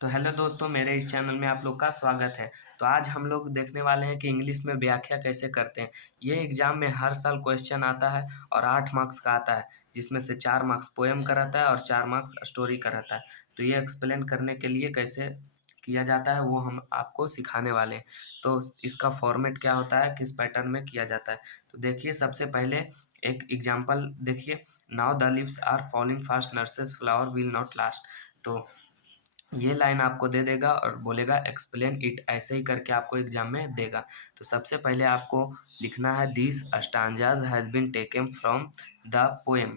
तो हेलो दोस्तों, मेरे इस चैनल में आप लोग का स्वागत है। तो आज हम लोग देखने वाले हैं कि इंग्लिश में व्याख्या कैसे करते हैं। ये एग्जाम में हर साल क्वेश्चन आता है और 8 मार्क्स का आता है, जिसमें से 4 मार्क्स पोएम का रहता है और 4 मार्क्स स्टोरी का रहता है। तो ये एक्सप्लेन करने के लिए कैसे किया जाता है वो हम आपको सिखाने वाले हैं। तो इसका फॉर्मेट क्या होता है, किस पैटर्न में किया जाता है। तो देखिए, सबसे पहले एक एग्जाम्पल देखिए। Now the leaves are falling fast, nurses flower will not last. तो ये लाइन आपको दे देगा और बोलेगा एक्सप्लेन इट, ऐसे ही करके आपको एग्जाम में देगा। तो सबसे पहले आपको लिखना है this stanzas has been taken from the poem.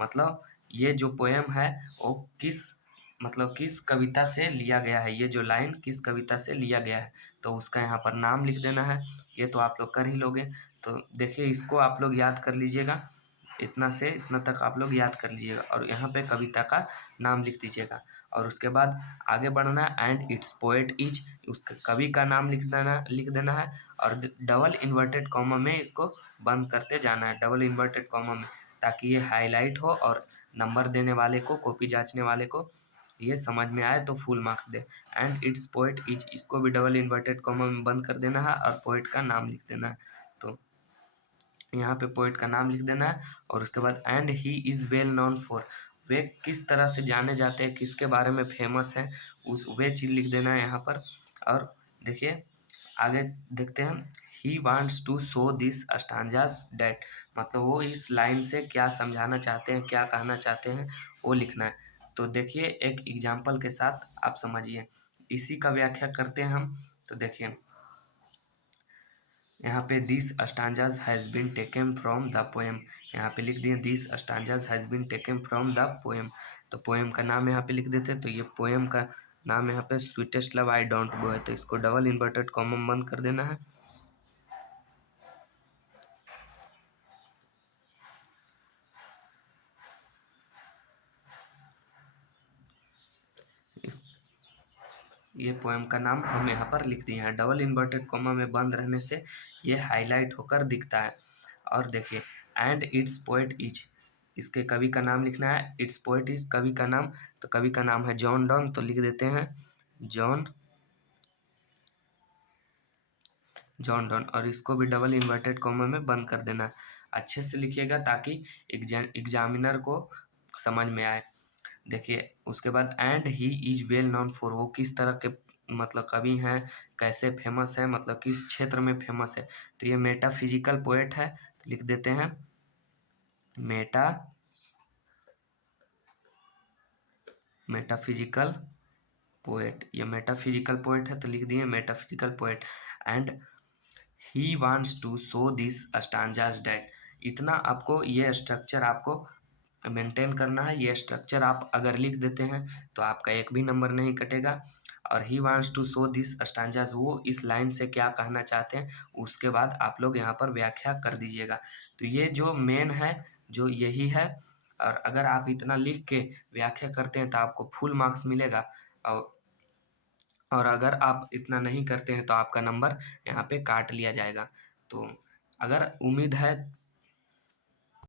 मतलब ये जो पोएम है वो किस कविता से लिया गया है, ये जो लाइन किस कविता से लिया गया है। तो उसका यहाँ पर नाम लिख देना है। ये तो आप लोग कर ही लोगे। तो देखिए, इसको आप लोग याद कर लीजिएगा। इतना से इतना तक आप लोग याद कर लीजिएगा और यहाँ पे कविता का नाम लिख दीजिएगा। और उसके बाद आगे बढ़ना है। एंड इट्स पोएट इज, उसके कवि का नाम लिख देना है। और डबल इन्वर्टेड कॉमा में इसको बंद करते जाना है, डबल इन्वर्टेड कॉमा में, ताकि ये हाईलाइट हो और नंबर देने वाले को, कॉपी जांचने वाले को ये समझ में आए तो full marks they. And it's poet is, इसको भी डबल इन्वर्टेड कॉमा में बंद कर देना है और पोएट का नाम लिख देना है। तो यहाँ पे पोएट का नाम लिख देना है और उसके बाद and he is well known for, वे किस तरह से जाने जाते हैं, किसके बारे में फेमस है, उस वे चीज़ लिख देना है यहाँ पर। और देखिए आगे देखते हैं। He wants to show this stanzas that, मतलब वो इस लाइन से क्या समझाना चाहते हैं, क्या कहना चाहते हैं, वो लिखना है। तो देखिए, एक एग्जाम्पल के साथ आप समझिए, इसी का व्याख्या करते हैं हम। तो देखिए यहाँ पे this stanzas has been taken from the poem, यहाँ पे लिख दिए this stanzas has been taken from the poem. तो पोएम का नाम यहाँ पे लिख देते। तो ये पोएम का नाम यहाँ पे sweetest love I don't go है, तो इसको डबल इन्वर्टेड कॉमा में बंद कर देना है। ये पोएम का नाम हम यहाँ पर लिख दिए हैं। डबल इन्वर्टेड कॉमा में बंद रहने से ये हाईलाइट होकर दिखता है। और देखिए एंड इट्स पोएट इज, इसके कवि का नाम लिखना है। इट्स पोएट इज कवि का नाम, तो कवि का नाम है जॉन डॉन, तो लिख देते हैं जॉन डॉन। और इसको भी डबल इन्वर्टेड कॉमा में बंद कर देना है। अच्छे से लिखिएगा ताकि एग्जामिनर को समझ में आए। देखिए उसके बाद and he is well known for, वो किस तरह के मतलब कवि हैं, कैसे फेमस है, मतलब किस क्षेत्र में फेमस है। तो ये मेटाफिजिकल पोएट है, तो लिख देते हैं मेटाफिजिकल पोएट। ये मेटाफिजिकल पोएट है तो लिख दिए metaphysical poet. And he wants to show this stanzas that, इतना आपको ये स्ट्रक्चर आपको मेंटेन करना है। ये स्ट्रक्चर आप अगर लिख देते हैं तो आपका एक भी नंबर नहीं कटेगा। और he wants to show this stanzas, वो इस लाइन से क्या कहना चाहते हैं, उसके बाद आप लोग यहाँ पर व्याख्या कर दीजिएगा। तो ये जो मेन है, जो यही है। और अगर आप इतना लिख के व्याख्या करते हैं तो आपको फुल मार्क्स मिलेगा। और और अगर आप इतना नहीं करते हैं तो आपका नंबर यहाँ पे काट लिया जाएगा। तो अगर उम्मीद है